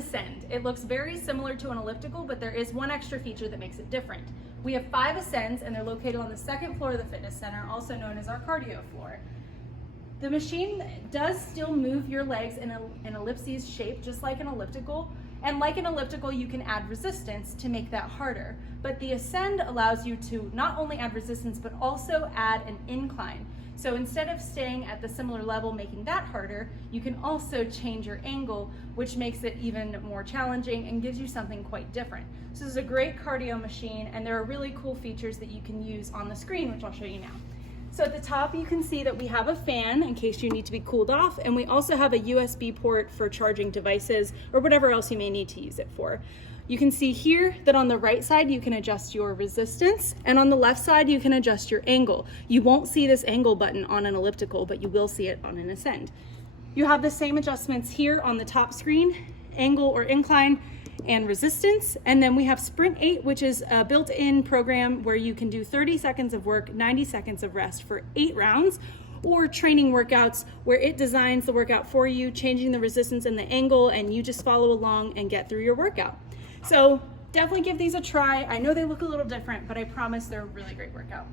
Ascend. It looks very similar to an elliptical, but there is one extra feature that makes it different. We have 5 Ascends, and they're located on the 2nd floor of the fitness center, also known as our cardio floor. The machine does still move your legs in an ellipses shape, just like an elliptical. And like an elliptical, you can add resistance to make that harder. But the Ascend allows you to not only add resistance, but also add an incline. So instead of staying at the similar level, making that harder, you can also change your angle, which makes it even more challenging and gives you something quite different. So this is a great cardio machine, and there are really cool features that you can use on the screen, which I'll show you now. So at the top, you can see that we have a fan in case you need to be cooled off, and we also have a USB port for charging devices or whatever else you may need to use it for. You can see here that on the right side, you can adjust your resistance, and on the left side, you can adjust your angle. You won't see this angle button on an elliptical, but you will see it on an Ascend. You have the same adjustments here on the top screen, angle or incline, and resistance. And then we have Sprint 8, which is a built-in program where you can do 30 seconds of work, 90 seconds of rest for 8 rounds, or training workouts where it designs the workout for you, changing the resistance and the angle, and you just follow along and get through your workout. So definitely give these a try. I know they look a little different, but I promise they're a really great workout.